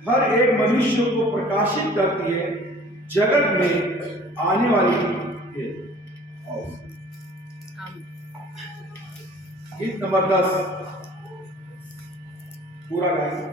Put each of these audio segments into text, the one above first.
हर एक मनुष्य को प्रकाशित करती है, जगत में आने वाली है। गीत नंबर 10 पूरा गाएंगे।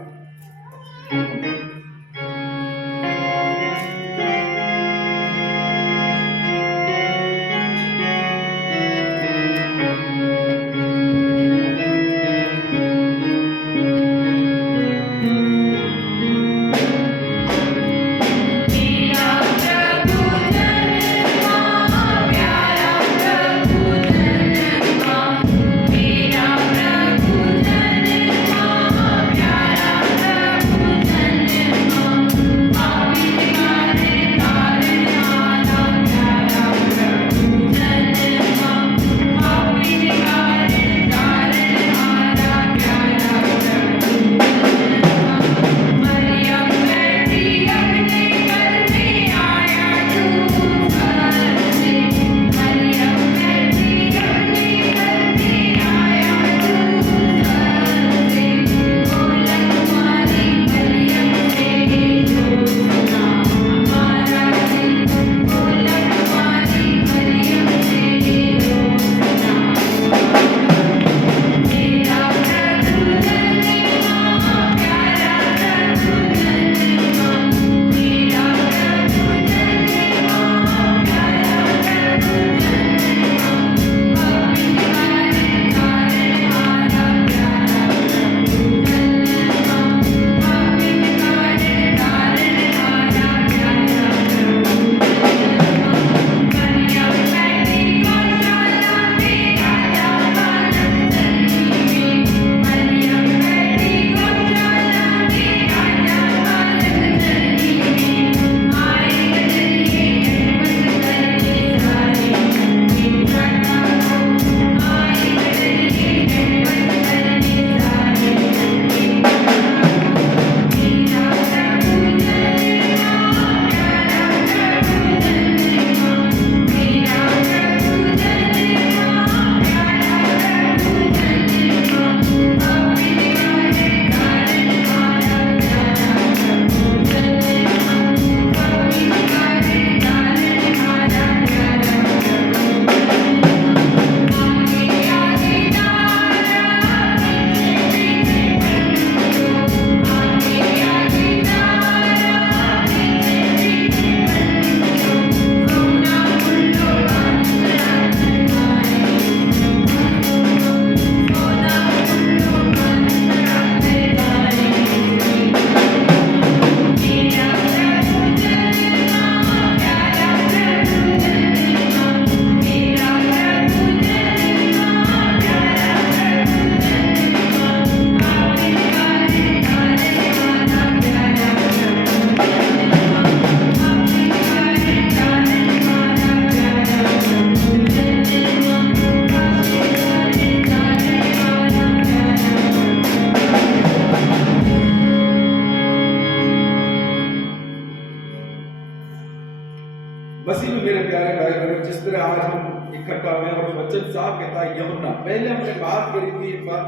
मसीह में मेरे प्यारे भाई बहनों, जिस तरह आज हम इकट्ठा हुए और वचन साहब कहता है यूहन्ना, पहले हमने बात करी थी एक बार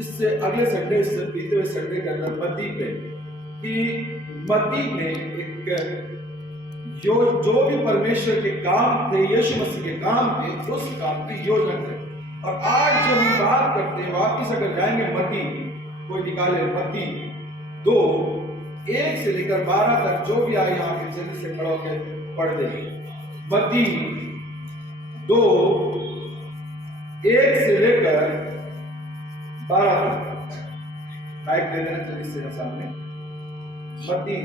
इससे अगले संडे, इससे बीते हुए संडे के अंदर मत्ती पे, कि मत्ती ने एक जो भी परमेश्वर के काम थे, यीशु मसीह के काम थे, उस काम की योजना थे। और आज जो हम बात करते हैं, वापिस अगर जाएंगे मत्ती, कोई निकाले मत्ती 2:1 से लेकर 12 तक, जो भी आए यहाँ पे जल्दी से खड़ा होकर पढ़ देंगे। मत्ती 2:1 से लेकर 12 तक। माइक दे देना जल्दी से सामने। मत्ती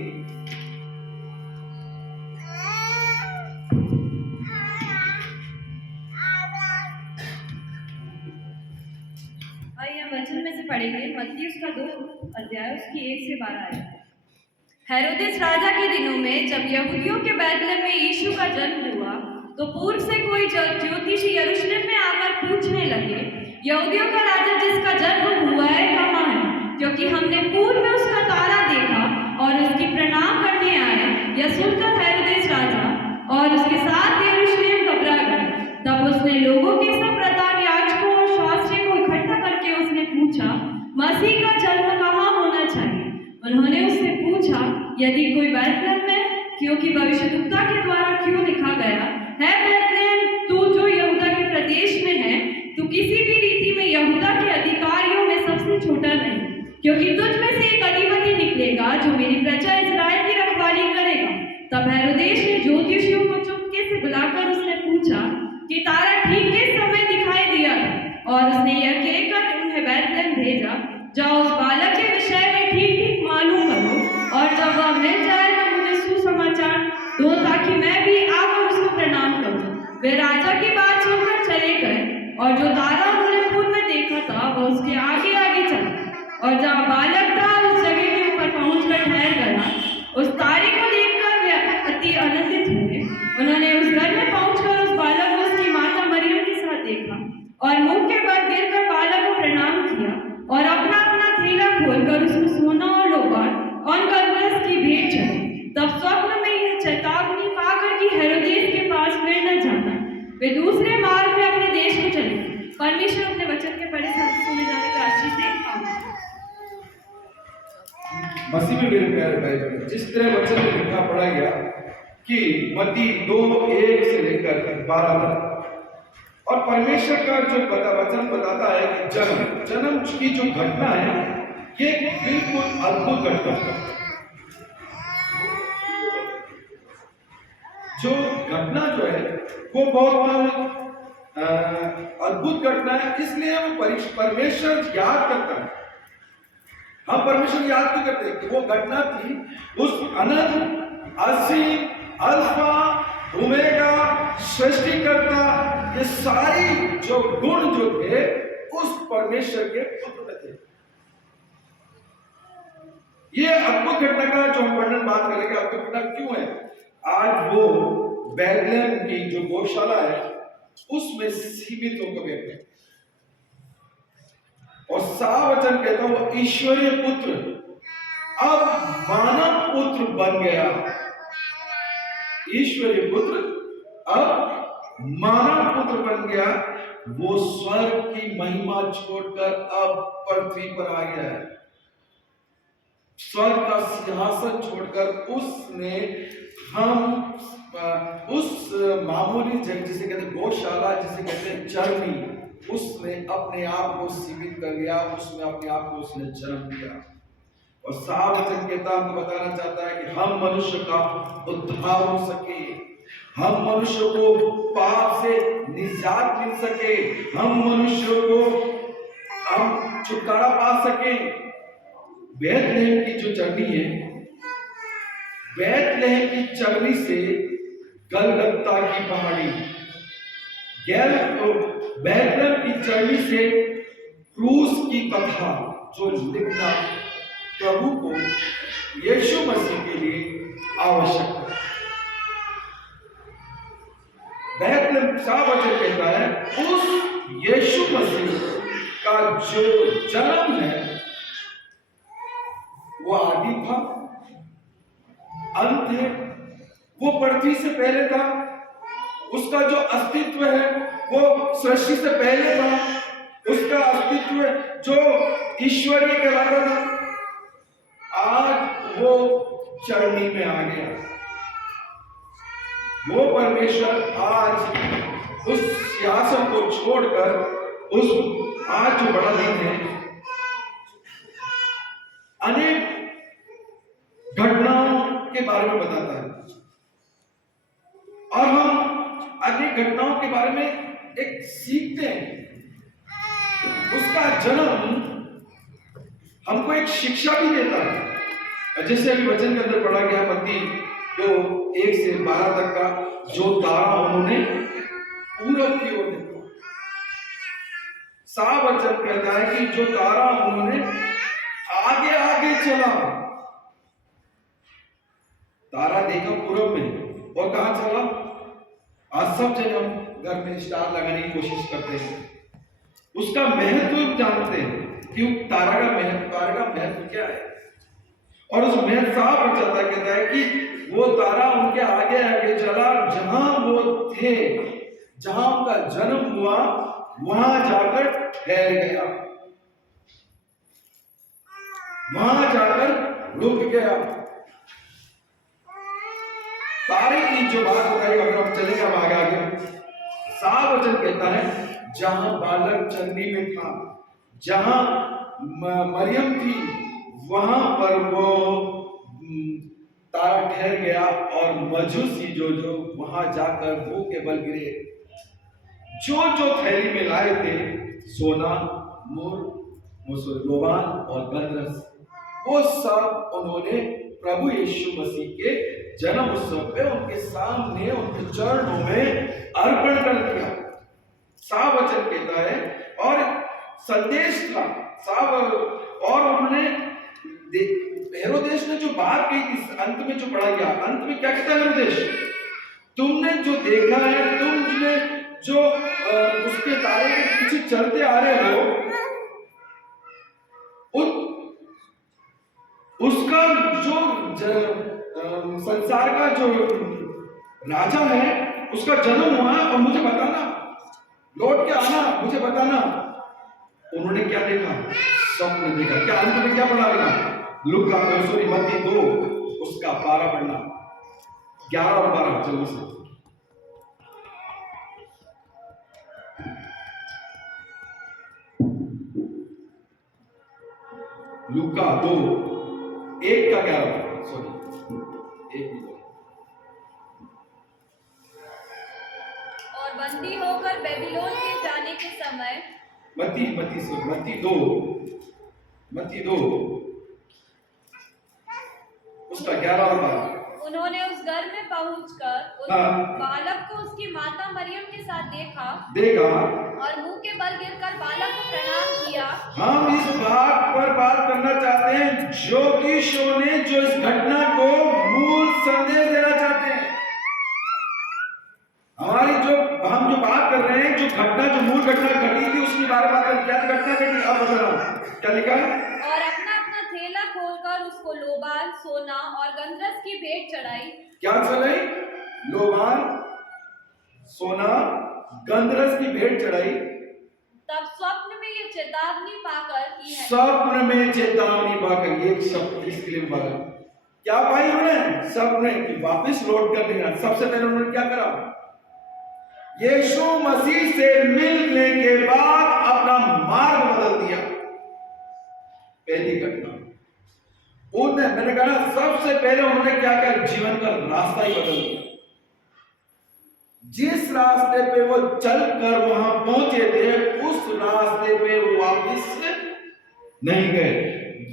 वचन में से पढ़ेंगे। मत्ती उसका 2 अध्याय उसकी 1 से 12 आए। हेरोदेस राजा के दिनों में जब यहूदियों के बैतलहम में यीशु का जन्म हुआ, तो पूर्व से कोई ज्योतिषी यरूशलेम में आकर पूछने लगे, यहूदियों का राजा जिसका जन्म हुआ है कहाँ है? क्योंकि हमने पूर्व में उसका तारा देखा और उसकी प्रणाम करने आए। यह सुनकर हेरोदेस राजा और उसके साथ यरूशलेम घबरा गए। तब उसने लोगों के सब प्रधान याजकों और शास्त्रियों को इकट्ठा करके उसने पूछा, मसीह का जन्म कहाँ होना चाहिए? उन्होंने उससे पूछा, यदि कोई बैतलहम में, क्योंकि भविष्यद्वक्ता के द्वारा क्यों लिखा गया है, बैतलहम तू जो यहूदा के प्रदेश में है, तू किसी भी रीति में यहूदा के अधिकारियों में सबसे छोटा नहीं, क्योंकि तुझ में से एक अधिपति निकलेगा जो मेरी प्रजा इस्राएल की रखवाली करेगा। तब हेरोदेस ने ज्योतिषियों को चुपके से बुलाकर उसने पूछा कि तारा ठीक किस समय दिखाई दिया था, और उसने यह कहकर उन्हें बैतलहम भेजा, जाओ उस बालक के विषय में ठीक ठीक मालूम करो, और जब वह मिल जाए तो मुझे सुसमाचार दो, ताकि मैं भी आकर उसको प्रणाम करूं। वे राजा की बात सुनकर चले गए, और जो तारा उन्होंने पूर्व में देखा था वह उसके आगे आगे चला, और जहाँ बालक था उस जगह के ऊपर पहुंचकर ठहर गया। उस तारे को देखकर वे अति आनंदित हुए। उन्होंने उस घर में पहुंचकर उस बालक को उसकी माता मरियम के साथ देखा, और मुंह के बल गिरकर बालक को प्रणाम किया, और अपना अपना थैला खोलकर उसमें सोना और लोबान और गलगस की भेंट चढ़ाई। तब स्वप्न में यह चेतावनी पाकर कि हेरोदेस के पास फिर न जाना, वे दूसरे मार्ग में अपने देश को चले। परमेश्वर अपने वचन के पढ़े सुने जाने का आशीष दे। आमीन। मसीह में मेरे प्यारे भाई बहन, जिस तरह वचन में लिखा पढ़ा गया कि मत्ती 2:1 से लेकर 12 तक, और परमेश्वर का जो वचन बताता है कि जन्म की जो घटना है ये बिल्कुल अद्भुत घटना है। जो घटना जो है वो बहुत अद्भुत घटना है, इसलिए वो परमेश्वर याद करता है। हम परमेश्वर याद क्यों करते हैं कि वो घटना थी उस अनंत असीम अल्फा ओमेगा सृष्टिकर्ता, ये सारी जो गुण जो थे उस परमेश्वर के पुत्र में थे। ये अद्भुत घटना का जो हम वर्णन बात करेंगे, अद्भुत घटना क्यों है, आज वो बैतलहम की जो गौशाला है उसमें सीमित होकर बैठे, और साफ वचन कहता हूं वो ईश्वरीय पुत्र अब मानव पुत्र बन गया। ईश्वरीय पुत्र अब मानव पुत्र बन गया। वो स्वर्ग की महिमा छोड़कर अब पृथ्वी पर आ गया है। स्वर्ग का सिंहासन छोड़कर उसने हम उस मामूली जगह जिसे कहते हैं गौशाला, जिसे कहते हैं चरनी, उसने अपने आप को सीमित कर लिया, उसने अपने आप को उसने जन्म दिया। और साफ वचन कहता हमको बताना चाहता है कि हम मनुष्य का उद्धार हो सके, हम मनुष्य को पाप से निजात मिल सके, हम मनुष्य को हम छुटकारा पा सके। बैतलहम की जो चरनी है, बैतलहम की चरनी से गलगत्ता की पहाड़ी, बैतलहम की चरनी से क्रूस की कथा जो लिखना प्रभु को यीशु मसीह के लिए आवश्यक है। बैतलहम साफ वचन कहता है उस यीशु मसीह का जो जन्म है वो आदि था, अंत है, वो पृथ्वी से पहले था, उसका जो अस्तित्व है वो सृष्टि से पहले था, उसका अस्तित्व जो ईश्वरीय कहलाता था आज वो चरनी में आ गया। वो परमेश्वर आज उस सियासत को छोड़कर उस आज जो बड़ा दिन है, अनेक घटनाओं के बारे में बताता है, और हम अनेक घटनाओं के बारे में एक सीखते हैं। उसका जन्म हमको एक शिक्षा भी देता है, जैसे अभी वचन के अंदर पढ़ा गया मत्ती 2:1 से 12 तक का, जो तारा उन्होंने पूरब की ओर देखा। साफ वचन कहता है कि जो तारा उन्होंने आगे आगे चला, तारा देखा पूरब में, और कहां चला? आज सब जगह घर में स्टार लगाने की कोशिश करते हैं, उसका महत्व जानते हैं कि तारा का महत्व क्या है, और उस महत्व साफ बताता कहता है कि वो तारा उनके आगे आगे चला, जहां वो थे, जहां उनका जन्म हुआ वहां जाकर ठहर गया, वहां जाकर रुक गया। तारे की जो बात बताई, अगर हम चलेंगे हम आगे आगे, 7 वचन कहता है जहां बालक चंदी में था, जहां मरियम थी, वहां पर वो तारा ठहर गया और मजूसी जो जो वहां जाकर मुंह के बल गिरे, जो जो थैली में लाए थे सोना, लोबान और गंधरस, वो सब उन्होंने प्रभु यीशु मसीह के जन्म उत्सव पे उनके सामने उनके चरणों में अर्पण कर दिया। 7 वचन कहता है और संदेश था साहब, और उन्होंने हेरोदेश ने जो बात कही थी, अंत में जो पढ़ा गया, अंत में क्या कहता है हेरोदेश, तुमने जो देखा है, तुमने जो उसके तारे के पीछे चलते आ रहे हो, उसका जो संसार का जो राजा है उसका जन्म हुआ, और मुझे बताना, लौट के आना, मुझे बताना। उन्होंने क्या देखा? स्वप्न देखा। क्या अंत में क्या पढ़ा लेगा? लूका मत्ती 2 उसका 12 पढ़ना, 11 और 12 जल्दी से। लूका 2 1 का 11, सॉरी 1 और बंदी होकर बेबीलोन के जाने के समय, मत्ती 2 उसका 11 और 12। उन्होंने उस घर में पहुंचकर उस बालक को उसकी माता मरियम के साथ देखा और मुंह के बल गिरकर बालक को प्रणाम किया। हम इस बात पर बात करना चाहते हैं, ज्योतिषियों ने जो इस घटना को मूल संदेश देना चाहते हैं। हमारी हम जो बात कर रहे हैं, जो घटना, जो मूल घटना घटी थी उसकी बारे में बात कर, क्या घटना घटी अब बता रहा हूं, क्या लिखा है? और अपना अपना थैला खोलकर उसको लोबान, सोना और गंधरस की भेंट चढ़ाई। क्या चढ़ाई? लोबान, सोना, गंधरस की भेंट चढ़ाई। तब स्वप्न में ये चेतावनी पाकर की है, स्वप्न में चेतावनी पाकर, एक शब्द इसके लिए बोला, क्या भाई उन्होंने सपने की वापस लौट कर देना। सबसे पहले उन्होंने क्या करा? यीशु मसीह से मिलने के बाद अपना मार्ग बदल दिया। पहली घटना मैंने कहा ना, सबसे पहले उन्होंने क्या किया? जीवन का रास्ता ही बदल दिया। जिस रास्ते पे वो चलकर वहां पहुंचे थे, उस रास्ते पे वो वापस नहीं गए।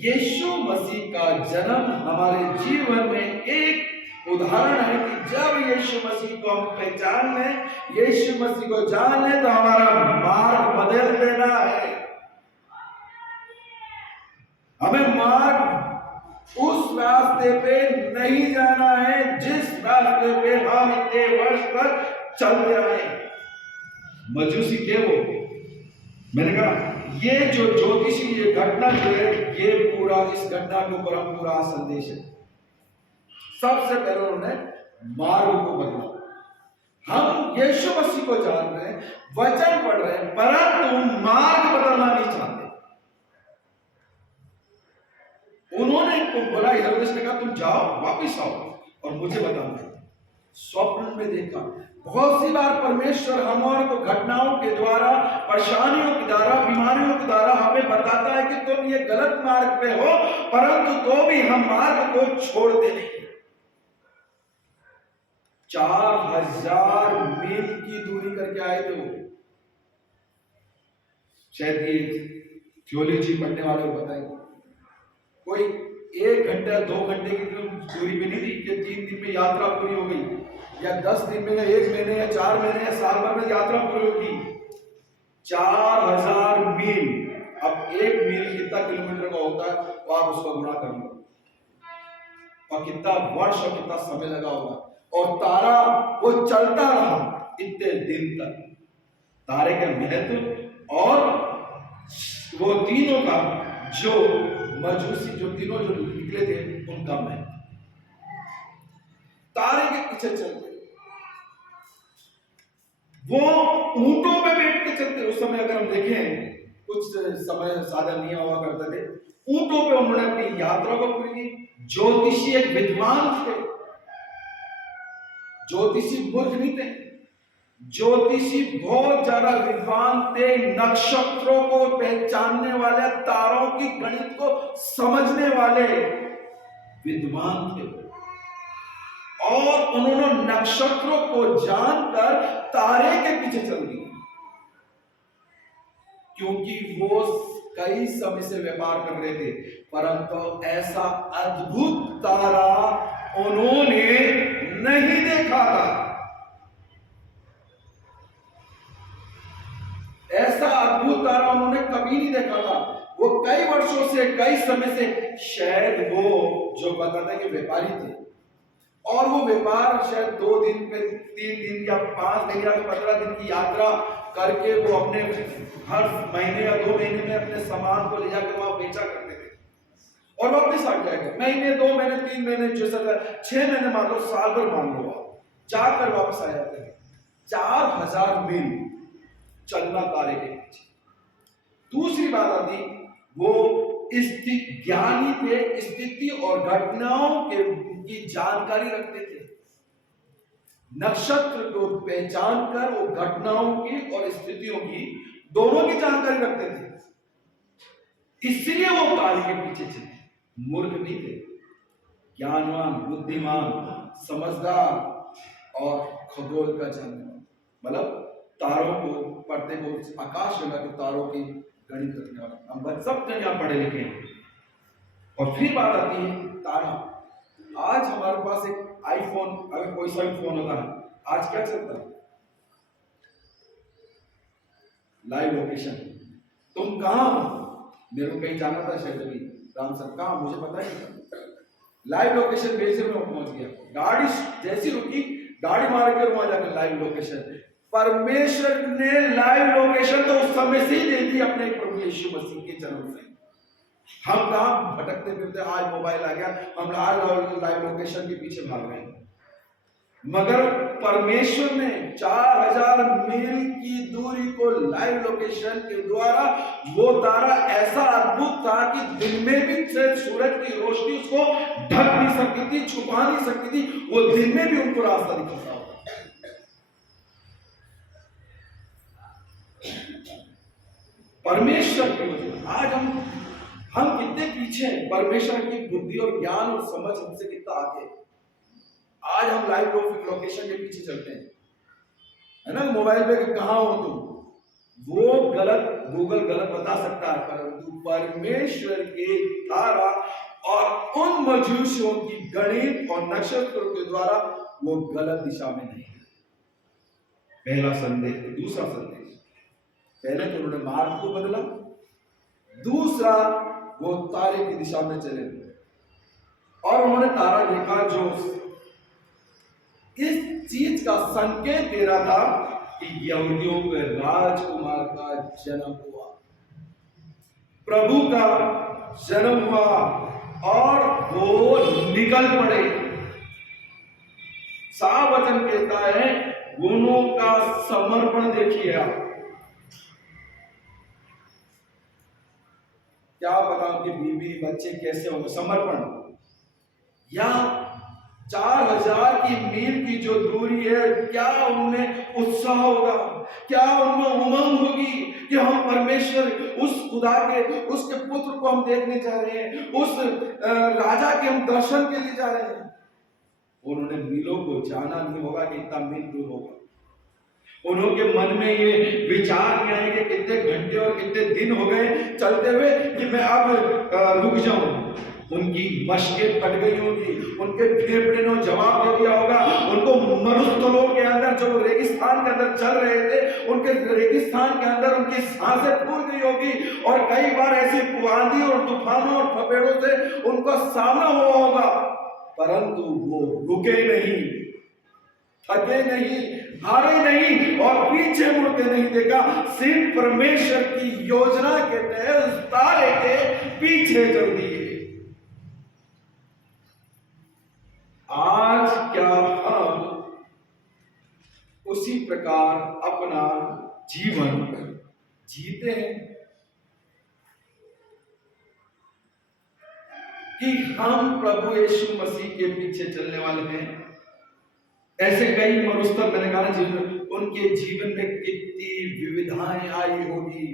यीशु मसीह का जन्म हमारे जीवन में एक उदाहरण है कि जब यीशु मसीह को हम पहचान लें, यीशु मसीह को जान लें, तो हमारा मार्ग बदल देना है। हमें मार्ग उस रास्ते पे नहीं जाना है जिस रास्ते पे हम इतने वर्ष तक चलते आए। मजूसी के वो, मैंने कहा ये जो ज्योतिषी, ये घटना जो है, ये पूरा, इस घटना के ऊपर हम पूरा संदेश है। सबसे पहले उन्होंने मार्ग को बदला। हम यीशु मसीह को जान रहे हैं, वचन पढ़ रहे हैं, परंतु मार्ग बदलना नहीं चाहते। उन्होंने बोला, हेरोदेस ने कहा तुम जाओ, वापिस आओ और मुझे बताना। स्वप्न में देखा। बहुत सी बार परमेश्वर हमारे को घटनाओं के द्वारा, परेशानियों के द्वारा, बीमारियों के द्वारा हमें बताता है कि तुम ये गलत मार्ग पे हो, परंतु तो भी हम मार्ग को छोड़ते नहीं। 4000 मील की दूरी करके आए थे वो। शायद ये थियोलॉजी पढ़ने वाले को बताएंगे, कोई 1 घंटा 2 घंटे की दूरी पे नहीं थी कि 3 दिन में यात्रा पूरी हो गई, या 10 दिन में, या 1 महीने, या 4 महीने, या साल भर में यात्रा पूरी होगी। 4000 मील। अब 1 मील कितना किलोमीटर का होता है, तो आप उसका गुणा कर लो, और कितना वर्ष और कितना समय लगा होगा। और तारा वो चलता रहा इतने दिन तक। तारे का महत्व और वो तीनों का जो मजूसी, जो तीनों जो निकले थे, उनका महत्व। तारे के पीछे चलते, वो ऊंटों पे बैठ के चलते। उस समय अगर हम देखें, कुछ समय साधन नहीं हुआ करते थे, ऊंटों पे उन्होंने अपनी यात्रा को पूरी की। ज्योतिषी एक विद्वान थे, ज्योतिषी मूर्ख नहीं थे, ज्योतिषी बहुत ज्यादा विद्वान थे, नक्षत्रों को पहचानने वाले, तारों की गणित को समझने वाले विद्वान थे और उन्होंने नक्षत्रों को जानकर तारे के पीछे चल दिए, क्योंकि वो कई समय से व्यापार कर रहे थे, परंतु ऐसा अद्भुत तारा उन्होंने नहीं देखा था। ऐसा अद्भुत तारा उन्होंने कभी नहीं देखा था। वो कई वर्षों से, कई समय से, शायद वो जो बताते हैं कि व्यापारी थे और वो व्यापार शायद 2 दिन पे 3 दिन या 5 दिन या 15 दिन की यात्रा करके वो अपने हर महीने या 2 महीने में अपने सामान को ले जाकर वहां बेचा करते थे और वापस आ जाएगा। महीने, 2 महीने, 3 महीने, जैसा 6 महीने मान लो, साल भर मान लो, जाकर वापस आ जाते हैं। 4000 मील चलना तारे के पीछे। दूसरी बात आती, वो ज्ञानी थे, स्थिति और घटनाओं की जानकारी रखते थे। नक्षत्र को पहचान कर वो घटनाओं की और स्थितियों की, दोनों की जानकारी रखते थे, इसलिए वो तारे के पीछे चले। मूर्ख नहीं थे, ज्ञानवान, बुद्धिमान, समझदार और खगोल का जानने वाला, मतलब तारों को पढ़ते को, आकाश गंगा के तारों की गणित रखने वाला। हम सब जन यहाँ पढ़े लिखे हैं। और फिर बात आती है तारा। आज हमारे पास एक आईफोन, अगर कोई सा भी फोन होता है, आज क्या चलता है? Live location. तुम कहाँ हो? मेरे को कहीं जाना था, शायद अभी राम सर कहाँ, मुझे पता ही नहीं। लाइव लोकेशन भेजे में पहुंच गया, गाड़ी जैसी रुकी, गाड़ी मार के वहां जाकर लाइव लोकेशन। परमेश्वर ने लाइव लोकेशन तो उस समय से ही दे दी अपने प्रभु यीशु मसीह के जन्म से। हम कहां भटकते फिरते, आज मोबाइल आ गया, हम आज लाइव लोकेशन के पीछे भाग रहे हैं। मगर परमेश्वर ने 4000 मील की दूरी को लाइव लोकेशन के द्वारा, वो तारा ऐसा अद्भुत था कि दिन में भी सूरज की रोशनी उसको ढक नहीं सकती थी, छुपा नहीं सकती थी, वो दिन में भी उनको रास्ता दिखाता होता। परमेश्वर की वजह आज हम कितने पीछे हैं, परमेश्वर की बुद्धि और ज्ञान और समझ हमसे कितना आगे। आज हम लाइव लोकेशन के पीछे चलते हैं, है ना, मोबाइल पे कहाँ हो तुम, वो गलत, गूगल गलत बता सकता है, परंतु परमेश्वर के तारा और उन मजूसियों की गणित और नक्षत्रों के द्वारा वो गलत दिशा में नहीं है। पहला संदेश। दूसरा संदेश, पहले तो उन्होंने मार्ग को बदला, दूसरा वो तारे की दिशा में चले और उन्होंने तारा देखा जो इस चीज का संकेत दे रहा था कि यहूदियों के राजकुमार का जन्म हुआ, प्रभु का जन्म हुआ और वो निकल पड़े। साफ वचन कहता है, गुणों का समर्पण देखिए आप। क्या पता उनके बीवी बच्चे कैसे होंगे, समर्पण। या 4000 की मील की जो दूरी है, क्या उनमें उत्साह होगा, क्या उनमें उमंग होगी कि हम परमेश्वर, उस खुदा के, उसके पुत्र को हम देखने जा रहे हैं, उस राजा के हम दर्शन के लिए जा रहे हैं। उन्होंने मीलों को जाना नहीं होगा कि इतना मील दूर होगा। उन्होंने मन में ये विचार नहीं आए कि कितने घंटे और कितने दिन हो गए चलते हुए कि मैं अब रुक जाऊं। उनकी मशकें फट गई होगी, उनके फेफड़े ने जवाब दे दिया होगा। उनको मरुस्थलों के अंदर, जो रेगिस्तान के अंदर चल रहे थे, उनके रेगिस्तान के अंदर उनकी सांसें फूल गई होगी और कई बार ऐसी आंधी और तूफानों और थपेड़ों से उनका सामना हुआ होगा, परंतु वो रुके नहीं, थके नहीं, हारे नहीं और पीछे मुड़ के नहीं देखा। सिर्फ परमेश्वर की योजना के तहत उस तारे के पीछे चल दिए। आज क्या हम उसी प्रकार अपना जीवन जीते हैं कि हम प्रभु यीशु मसीह के पीछे चलने वाले हैं? ऐसे कई मरुस्थल मैंने कहा ना, जीवन उनके जीवन में कितनी विविधाएं आई होगी,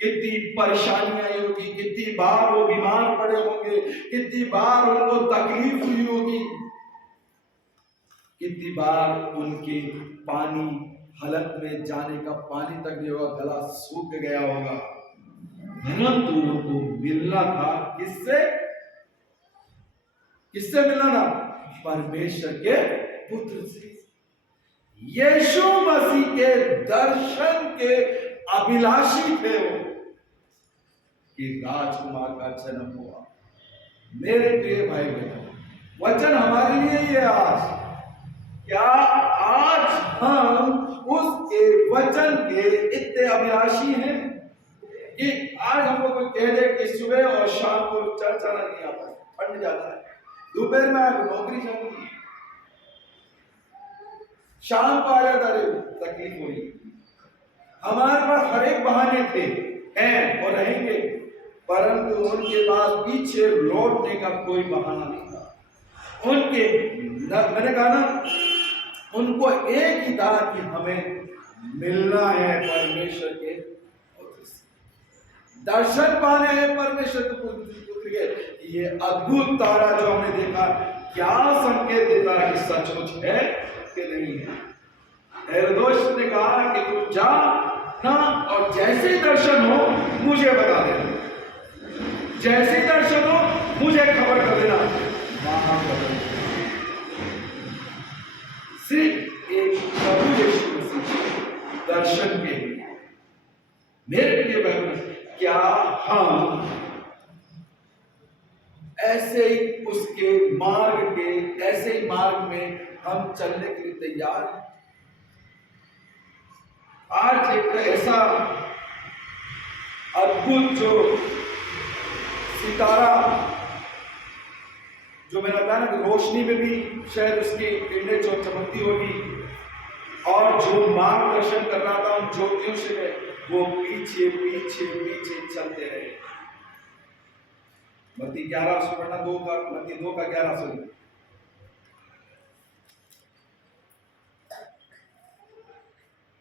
कितनी परेशानियां आई होगी, कितनी बार वो बीमार पड़े होंगे, कितनी बार उनको तकलीफ हुई होगी, कितनी बार उनके पानी हलक में जाने का पानी तक नहीं होगा, गला सूख गया होगा, परंतु उनको मिलना था किससे? किससे मिलना था? परमेश्वर के पुत्र से। यीशु मसीह के दर्शन के अभिलाषी थे वो, कि राजकुमार का जन्म हुआ। मेरे प्रिय भाई बहन, वचन हमारे लिए ये आज, क्या आज हम उसके वचन के इतने अभिलाषी हैं कि आज हम लोग कह दे कि सुबह और शाम को चर्च आना नहीं आता, ठंड जाता है, दोपहर में नौकरी जाती, शाम को आ जाता, अरे तकलीफ हुई। हमारे पास हर एक बहाने थे, हैं और रहेंगे, परंतु उनके पास पीछे लौटने का कोई बहाना नहीं था। उनके मैंने कहा ना, उनको एक ही था कि हमें मिलना है परमेश्वर के पुत्र से, दर्शन पाने हैं परमेश्वर के पुत्र के। ये अद्भुत तारा जो हमने देखा, क्या संकेत देता है कि सचमुच है कि नहीं है। हेरोदेस ने कहा कि तू जा ना, और जैसे दर्शन हो मुझे बता देना, जैसे दर्शन हो मुझे खबर कर देना। सिर्फ एक प्रभु यीशु मसीह दर्शन के लिए। मेरे प्रिय बहन, क्या हम ऐसे ही उसके मार्ग के, ऐसे ही मार्ग में हम चलने के लिए तैयार हैं? आज एक ऐसा अद्भुत जो सितारा, जो मैंने बताया ना कि रोशनी में भी शायद उसकी किरणें जो चमकती होगी, और जो मार्गदर्शन कर रहा था उन ज्योतियों से, वो पीछे पीछे पीछे चलते रहे। मत्ती 11 से पढ़ना, मत्ती 2 का 11 से।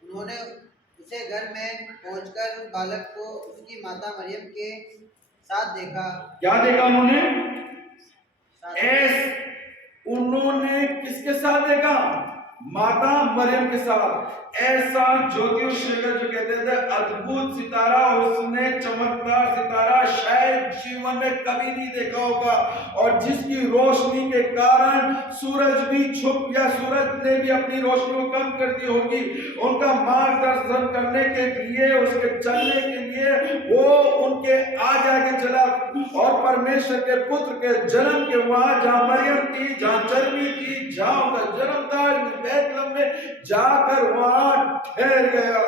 उन्होंने उसे घर में पहुंचकर उस बालक को उसकी माता मरियम के साथ देखा। क्या देखा उन्होंने? उन्होंने किसके साथ देखा? माता मरियम के साथ। ऐसा ज्योतिष जो कहते थे अद्भुत सितारा, उसने चमकदार सितारा शायद जीवन में कभी नहीं देखा होगा, और जिसकी रोशनी के कारण सूरज भी छुप गया, सूरज ने भी अपनी रोशनी को कम कर दी होगी। उनका मार्गदर्शन करने के लिए, उसके चलने के लिए वो उनके आगे आगे चला, और परमेश्वर के पुत्र के जन्म के वहां जहां मरियम थी, जहां जन्मी थी, जहां उनका जन्म था, बैतलहम में जाकर वहां ठहर गया।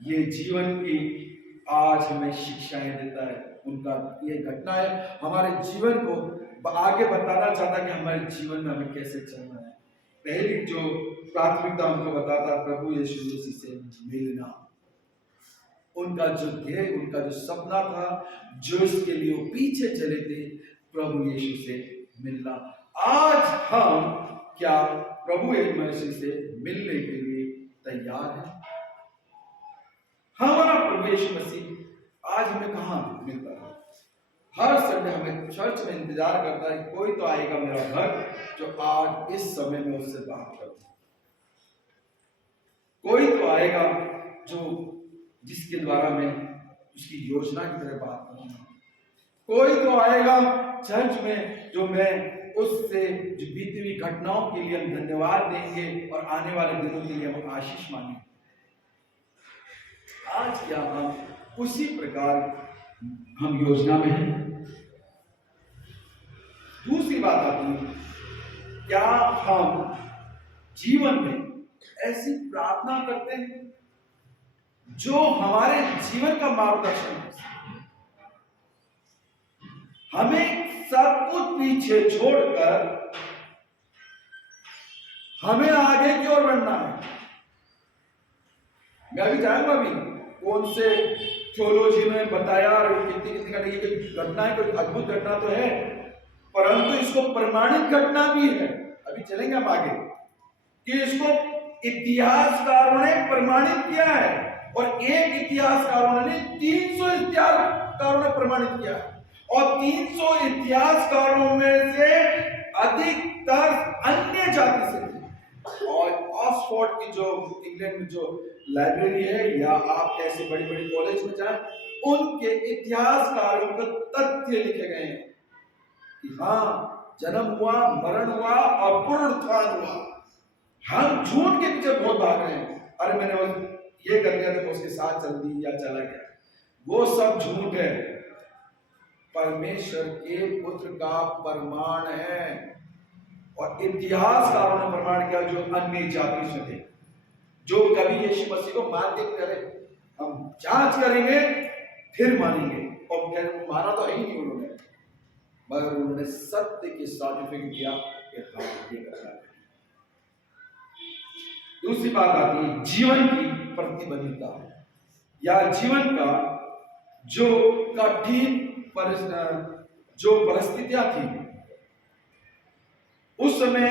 ये जीवन की आज हमें शिक्षाएं देता है। उनका ये घटना है हमारे जीवन को आगे बताना चाहता है कि हमारे जीवन में हमें कैसे चलना है। पहली जो प्राथमिकता हमको बताता प्रभु यीशु मसीह से मिलना। उनका जो ध्येय, उनका जो सपना था, जो इसके लिए वो पीछे चले थे, प्रभु यीशु से मिलना। आज हम क्या प्रभु यीशु से मिलने के लिए तैयार हैं? हमारा प्रभु यीशु मसीह आज हमें कहाँ मिलता है? हर संडे हमें चर्च में इंतजार करता है, कोई तो आएगा मेरा घर जो आज इस समय में उससे बात करता है, कोई तो आएगा जो जिसके द्वारा मैं उसकी योजना की तरह बात करूंगा, कोई तो आएगा चर्च में जो मैं उससे जो बीती हुई घटनाओं के लिए हम धन्यवाद देंगे और आने वाले दिनों के लिए हम आशीष मांगेंगे। आज क्या हम उसी प्रकार हम योजना में हैं? दूसरी बात आती है, क्या हम जीवन में ऐसी प्रार्थना करते हैं जो हमारे जीवन का मार्गदर्शन है? हमें सब कुछ पीछे छोड़कर हमें आगे की ओर बढ़ना है। मैं अभी जाऊंगा, अभी कौन से थियोलॉजी में बताया, कितनी कितनी घटना है, कोई अद्भुत घटना तो है, परंतु इसको प्रमाणित घटना भी है, अभी चलेंगे हम आगे, कि इसको इतिहासकारों ने प्रमाणित किया है। और एक इतिहासकारों ने 300 इतिहासकारों ने प्रमाणित किया है, और 300 इतिहासकारों में से अधिकतर अन्य जाति से थे। और ऑक्सफोर्ड की जो इंग्लैंड में जो लाइब्रेरी है, या आप ऐसे बड़ी बड़ी कॉलेज में जाएं, उनके इतिहासकारों के तथ्य लिखे गए हैं कि हाँ, जन्म हुआ, मरण हुआ और पुनरुत्थान हुआ। हम झूठ के पीछे बहुत भाग रहे हैं, अरे मैंने ये कर लिया तो उसके साथ चल दी या चला गया, वो सब झूठ है। परमेश्वर के पुत्र का प्रमाण है, और इतिहासकारों ने प्रमाण किया जो अन्य जाति से थे, जो कभी यीशु मसीह को मान के करे, हम जांच करेंगे फिर मानेंगे, और माना तो है ही नहीं उन्होंने, मगर उन्होंने सत्य के सर्टिफिकेट दिया कि हाँ ये करना है। दूसरी बात आती है जीवन की प्रतिबद्धता, या जीवन का जो कठिन जो परिस्थितियां थी उस समय।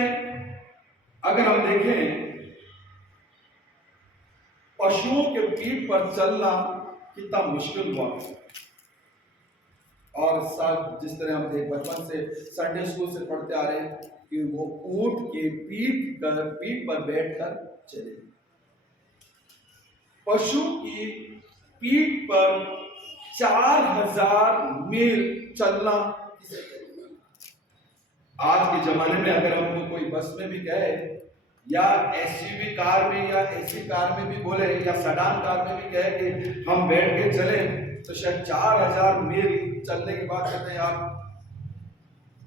अगर हम देखें, पशुओं के पीठ पर चलना कितना मुश्किल हुआ, और साथ जिस तरह हम देख बचपन से संडे स्कूल से पढ़ते आ रहे हैं कि वो ऊंट के पीठ पर बैठकर चले। पशु की पीठ पर 4000 मील चलना किसे करेगा? आज के जमाने में अगर हमको कोई बस में भी गए, या एसयूवी कार में, या एसी कार में भी बोले, या सेडान कार में भी कहे कि हम बैठ के चले, तो शायद 4000 मील चलने के बाद कहते हैं यार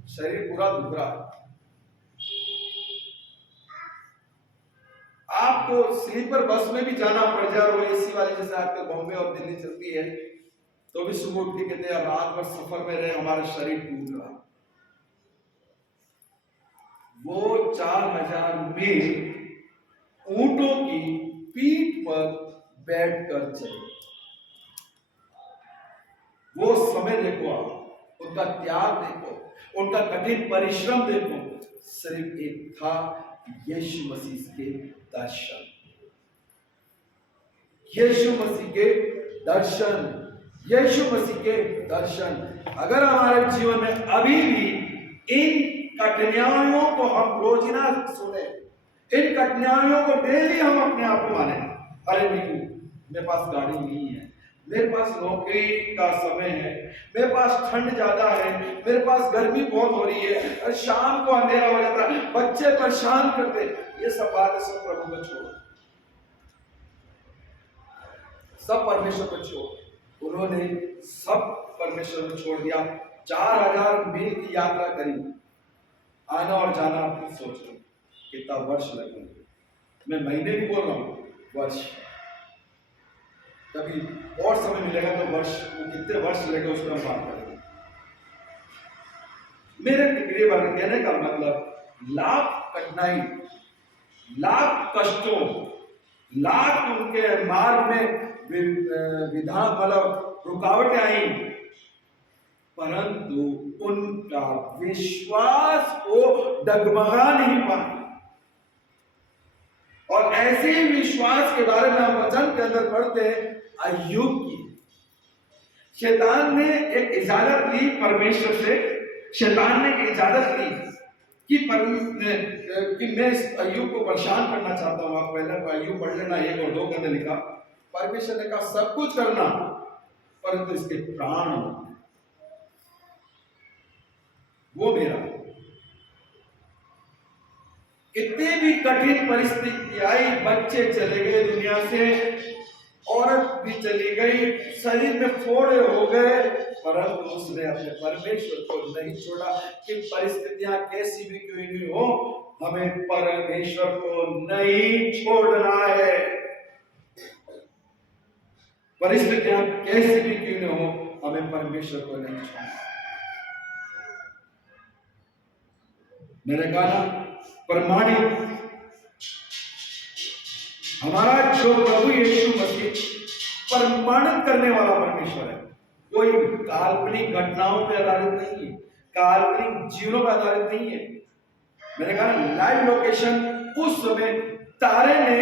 शरीर पूरा दुख रहा है। आपको स्लीपर बस में भी जाना पड़ जाए, और एसी वाले जैसे आजकल बॉम्बे और दिल्ली चलती है, तो भी सुबह उठ के कहते हैं रात भर सफर में रहे, हमारा शरीर टूट रहा। वो 4000 मील ऊंटों की पीठ पर बैठकर चले। वो समय देखो, आप उनका त्याग देखो, उनका कठिन परिश्रम देखो, सिर्फ एक था यीशु मसीह के दर्शन, यीशु मसीह के दर्शन, यीशु मसीह के दर्शन। अगर हमारे जीवन में अभी भी इन कठिनाइयों को हम रोजाना सुने, इन कठिनाइयों को डेली हम अपने आप को माने, अरे नहीं मेरे पास गाड़ी नहीं है, मेरे पास नौकरी का समय है, मेरे पास ठंड ज्यादा है, मेरे पास गर्मी बहुत हो रही है, और शाम को अंधेरा हो जाता है, बच्चे परेशान करते, ये सब बातें सब प्रभु को छोड़ो, सब परमेश्वर को छोड़। उन्होंने सब परमेश्वर को छोड़ दिया, 4000 मील की यात्रा करी, आना और जाना आप खुद सोच लो कितना वर्ष लगेंगे। मैं महीने नहीं बोल रहा हूँ, वर्ष। कभी और समय मिलेगा तो वर्ष, वो कितने वर्ष लगेगा उसमें हम बात करेंगे। मेरे प्रिय भाई, कहने का मतलब लाख कठिनाई, लाख कष्टों, लाख उनके मार्ग में विधान मतलब रुकावटें आई, परंतु उनका विश्वास को डगमगा नहीं पाया। और ऐसे ही विश्वास के बारे में हम वचन के अंदर पढ़ते हैं अय्यूब की। शैतान ने एक इजाजत ली परमेश्वर से, शैतान ने एक इजाजत ली कि मैं इस अय्यूब को परेशान करना चाहता हूं। आप पहले अय्यूब पढ़ लेना, 1 और 2 के अंदर लिखा, परमेश्वर ने कहा सब कुछ करना परंतु इसके प्राण वो मेरा। कितनी भी कठिन परिस्थिति आई, बच्चे चले गए दुनिया से, औरत भी चली गई, शरीर में फोड़े हो गए, परंतु उसने अपने परमेश्वर को नहीं छोड़ा। कि परिस्थितियां कैसी भी क्यों नहीं हो, हमें परमेश्वर को नहीं छोड़ना है। परिस्थितियां कैसी भी क्यों न हो, हमें परमेश्वर को नहीं छोड़ना। मैंने कहा ना, प्रमाणित हमारा जो प्रभु यीशु मसीह प्रमाणित करने वाला परमेश्वर है, कोई काल्पनिक घटनाओं पर आधारित नहीं है, काल्पनिक जीवनों पर आधारित नहीं है। मैंने कहा ना, लाइव लोकेशन उस समय तारे ने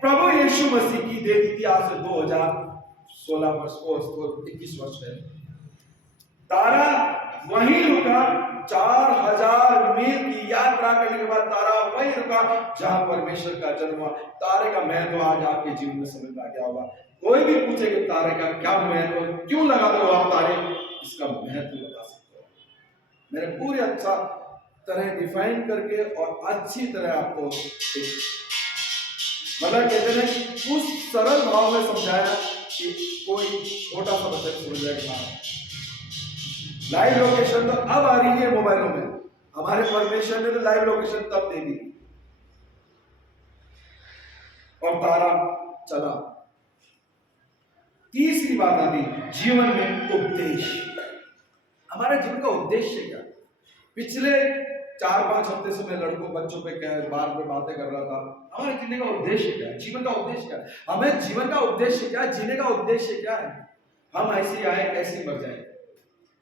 प्रभु यीशु मसीह की दे दी थी, आज से 2016 वर्ष 21 वर्ष पहले। तारा वहीं रुका, 4000 मील की यात्रा करने के बाद तारा वहीं रुका जहां परमेश्वर का जन्म हुआ। तारे का महत्व आज आपके जीवन में समझ में आ गया होगा। कोई भी पूछे कि तारे का क्या महत्व, क्यों लगाते हो आप तारे, इसका महत्व बता सकते हो। मैंने पूरी अच्छा तरह डिफाइन करके और अच्छी तरह आपको मतलब कहते हैं उस सरल भाव में समझाया कि कोई छोटा सा बच्चा समझ जाएगा। लाइव लोकेशन तो अब आ रही है मोबाइलों में, हमारे परमेश्वर ने तो लाइव लोकेशन तब दे दी और तारा चला। तीसरी बात आती जीवन में उद्देश्य। हमारे जीवन का उद्देश्य क्या? पिछले 4-5 हफ्ते से मैं लड़कों बच्चों पे बार में बातें कर रहा था। हमारे जीने का उद्देश्य क्या है? जीवन का उद्देश्य क्या है? हमें जीवन का उद्देश्य क्या है? जीने का उद्देश्य क्या है? हम ऐसे आए कैसे मर जाए,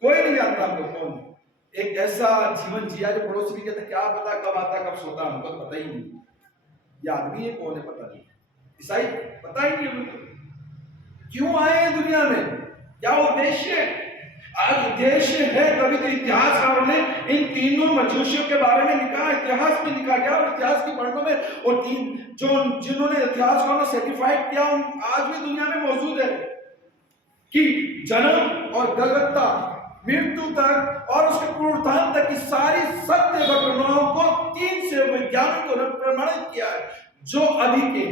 कोई नहीं जानता हमको। कौन एक ऐसा जीवन जिया जो पड़ोसी भी कहते क्या पता कब आता कब सोता, हमको पता ही नहीं। ये आदमी है कौन है पता नहीं, ईसाई पता ही नहीं हमको क्यों आए हैं दुनिया में, क्या उद्देश्य है। आज उद्देश्य है तभी तो इतिहासकारों ने इन तीनों मजूसियों के बारे में लिखा, इतिहास में लिखा गया और इतिहास की पढ़ने में, और तीन जो जिन्होंने इतिहासकारों ने सर्टिफाइड किया उन आज भी दुनिया में मौजूद है कि जन्म और गलगत्ता, मृत्यु तक और उसके पुनरुत्थान तक की सारी सत्य घटनाओं को 3 से वैज्ञानिकों ने प्रमाणित किया है। जो अभी के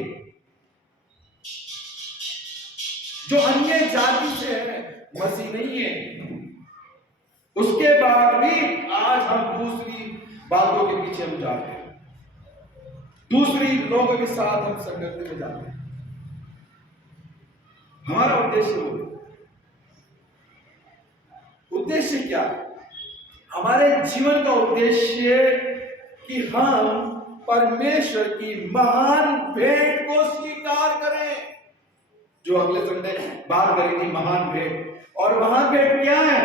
जो अन्य जाति से है, मसीह नहीं है, उसके बाद भी आज हम दूसरी बातों के पीछे हम जाते हैं, दूसरी लोगों के साथ हम संगति में जाते हैं। हमारा उद्देश्य क्या? हमारे जीवन का उद्देश्य कि हम परमेश्वर की महान भेंट को स्वीकार करें। जो अगले संडे बात करेंगे महान भेंट, और महान भेंट क्या है?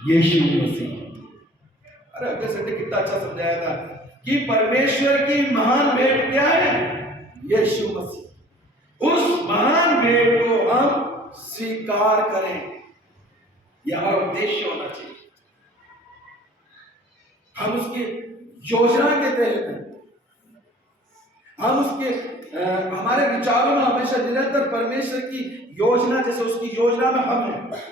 यीशु मसीह। अरे अगले संडे कितना अच्छा समझाया था कि परमेश्वर की महान भेंट क्या है? यीशु मसीह। उस महान भेंट को हम स्वीकार करें, यह हमारा उद्देश्य होना चाहिए। हम उसकी योजना के तहत हैं, हम उसके हमारे विचारों में हमेशा निरंतर परमेश्वर की योजना, जैसे उसकी योजना में हम हैं।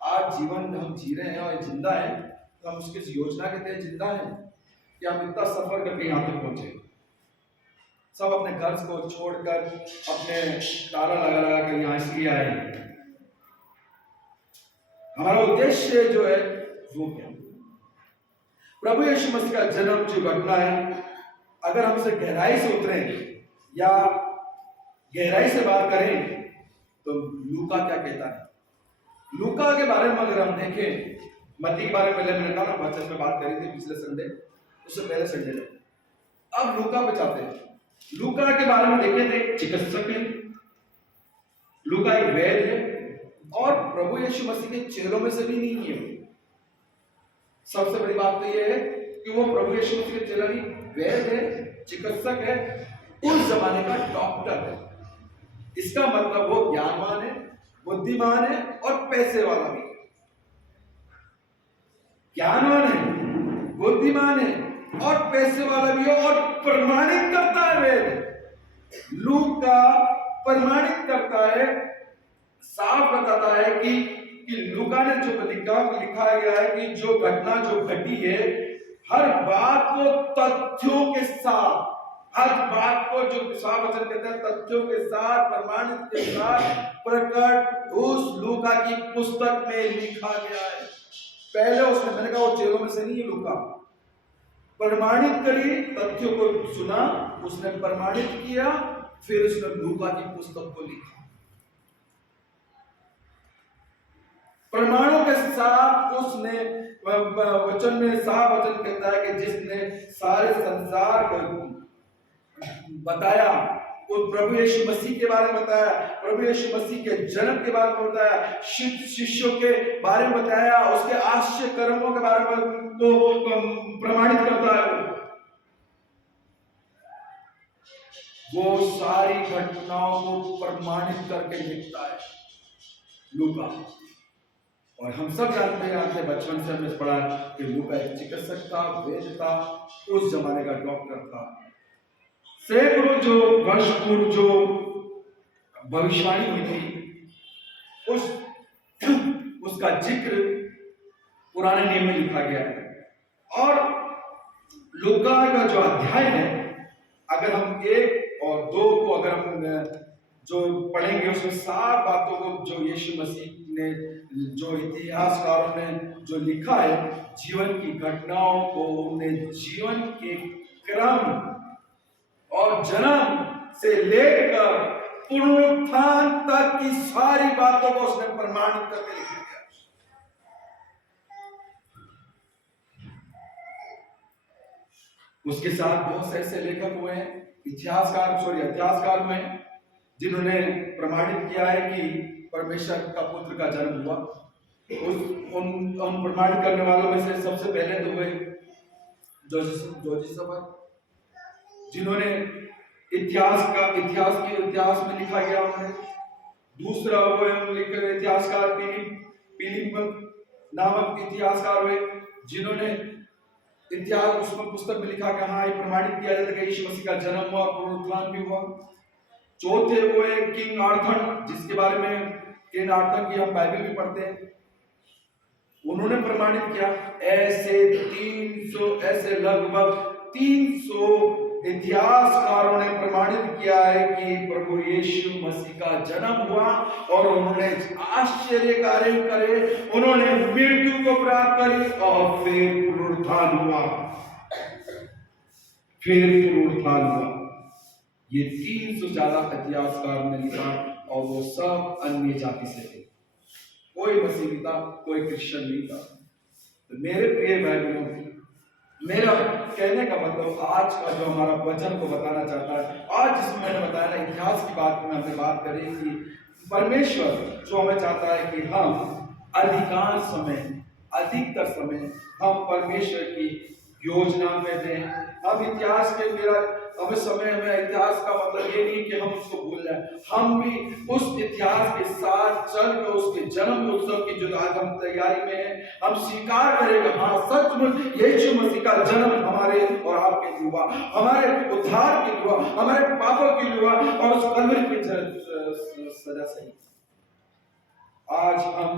आज जीवन हम जी रहे हैं और जिंदा हैं तो हम उसकी योजना के तहत जिंदा हैं कि हम इतना सफर करके यहाँ तक पहुंचे। सब अपने घर को छोड़कर अपने ताला लगा कर यहाँ इसलिए आए हैं। हमारा उद्देश्य जो है वो क्या? प्रभु यीशु मसीह का जन्म जो घटना है, अगर हमसे गहराई से उतरें या गहराई से बात करें तो लूका क्या कहता है? लूका के बारे में अगर हम देखें, मत्ती के बारे में पहले मैंने कहा ना, वचन में बात करी थी पिछले संडे, उससे पहले संडे में। अब लूका पे जाते हैं। लूका के बारे में देखें तो एक चिकित्सक है, लूका एक वैद्य है और प्रभु यीशु मसीह के चेलों में से भी नहीं है। सबसे बड़ी बात तो यह है कि वो प्रभु यीशु मसीह के चेला नहीं, वैद्य है, चिकित्सक है, उस जमाने का डॉक्टर है। इसका मतलब वो ज्ञानवान है, बुद्धिमान है और पैसे वाला भी है। ज्ञानवान है, बुद्धिमान है और पैसे वाला भी है और प्रमाणित करता है। वेद लूका प्रमाणित करता है, साफ बताता है कि लूका ने जो लिखा गया है कि जो घटना जो घटी है, हर बात को तथ्यों के साथ, हर बात को जो साफ वचन कहते हैं तथ्यों के साथ, प्रमाणित के साथ प्रकट उस लूका की पुस्तक में लिखा गया है। पहले उसने, मैंने कहा वो चेलों में से नहीं है, लूका प्रमाणित करी, तथ्यों को सुना, उसने प्रमाणित किया, फिर उसने लूका की पुस्तक को लिखा। प्रमाणों के साथ उसने वचन में साफ वचन कहता है कि जिसने सारे संसार को बताया, प्रभु यीशु मसीह के बारे में बताया, प्रभु यीशु मसीह के जन्म के बारे में बताया, शिष्यों के बारे में बताया, उसके आश्चर्य कर्मों के बारे में तो प्रमाणित करता है। वो सारी घटनाओं को प्रमाणित करके लिखता है लूका। और हम सब जानते हैं, आपके बचपन से हमने पढ़ा कि लूका एक चिकित्सक था, वैद्य था, उस जमाने का डॉक्टर था। सैकड़ों जो वर्ष पूर्व जो भविष्यवाणी हुई थी, उसका जिक्र पुराने नियम में लिखा गया है। और लूका का जो अध्याय है, अगर हम 1 और 2 को अगर हम जो पढ़ेंगे, उसमें 7 बातों को जो यीशु मसीह ने, जो इतिहासकारों ने जो लिखा है, जीवन की घटनाओं को, उन्हें जीवन के क्रम और जन्म से लेकर पुनरुत्थान तक की सारी बातों को उसने प्रमाणित करके लिखा गया। उसके साथ बहुत से ऐसे लेखक हुए हैं, इतिहासकार में, जिन्होंने प्रमाणित किया है कि परमेश्वर का पुत्र का जन्म हुआ। उन प्रमाणित करने वालों में से सबसे पहले तो हुए जोसेफ, जिन्होंने इतिहास में लिखा गया उन्होंने। दूसरा वो इतिहासकार फिलिप नामक इतिहासकार हुए, जिन्होंने इतिहास उसमें पुस्तक में लिखा कि हाँ, ये प्रमाणित किया जाता है कि यीशु मसीह का जन्म हुआ, पुनरुत्थान भी हुआ। चौथे वो है किंग आर्थर, जिसके बारे में किंग आर्थर की हम बाइबल में पढ़ते हैं। उन्होंने प्रमाणित किया। ऐसे लगभग 300 इतिहासकारों ने प्रमाणित किया है कि प्रभु यीशु मसीह का जन्म हुआ, और उन्होंने आश्चर्य कार्य करे, उन्होंने मृत्यु को प्राप्त करी और फिर पुनरुत्थान हुआ। ये 300 ज्यादा इतिहासकार ने लिखा, और वो सब अन्य जाति से थे, कोई मसीह नहीं था, कोई क्रिश्चियन नहीं था। तो मेरे प्रिय भाई बहनों, मेरा कहने का मतलब आज का जो हमारा वचन को बताना चाहता है, आज जिसमें मैंने बताया ना, इतिहास की बात में हमने बात करी कि परमेश्वर जो हमें चाहता है कि हम अधिकतर समय हम परमेश्वर की योजना में दें। हम इतिहास के हमें इतिहास का मतलब ये नहीं कि हम उसको भूल जाए, हम भी उस इतिहास के साथ चल कर उसके जन्म उत्सव की जो आज हम तैयारी में है, हम स्वीकार करेंगे, हाँ सचमुच यीशु मसीह का जन्म हमारे और आपके लिए हुआ, हमारे उद्धार के लिए हुआ, हमारे पापों के लिए हुआ, और उस कलवरी की सजा से आज हम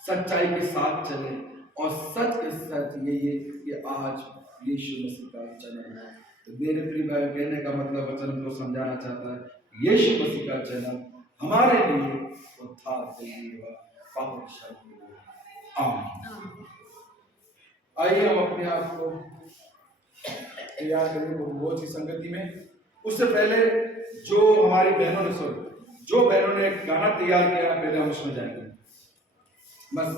सच्चाई के साथ चले, और सच के साथ ये कि आज यीशु मसीह का जन्म है। तो मेरे प्रिय भाई, कहने का मतलब वचन को समझाना चाहता है, यीशु मसीह का जन्म हमारे लिए उद्धार के लिए हुआ, पापों की क्षमा के लिए। आमीन। आइए हम अपने आप को तैयार करें बहुत सी संगति में। उससे पहले जो हमारी बहनों ने गाना तैयार किया, पहले हम उसमें जाएंगे। बस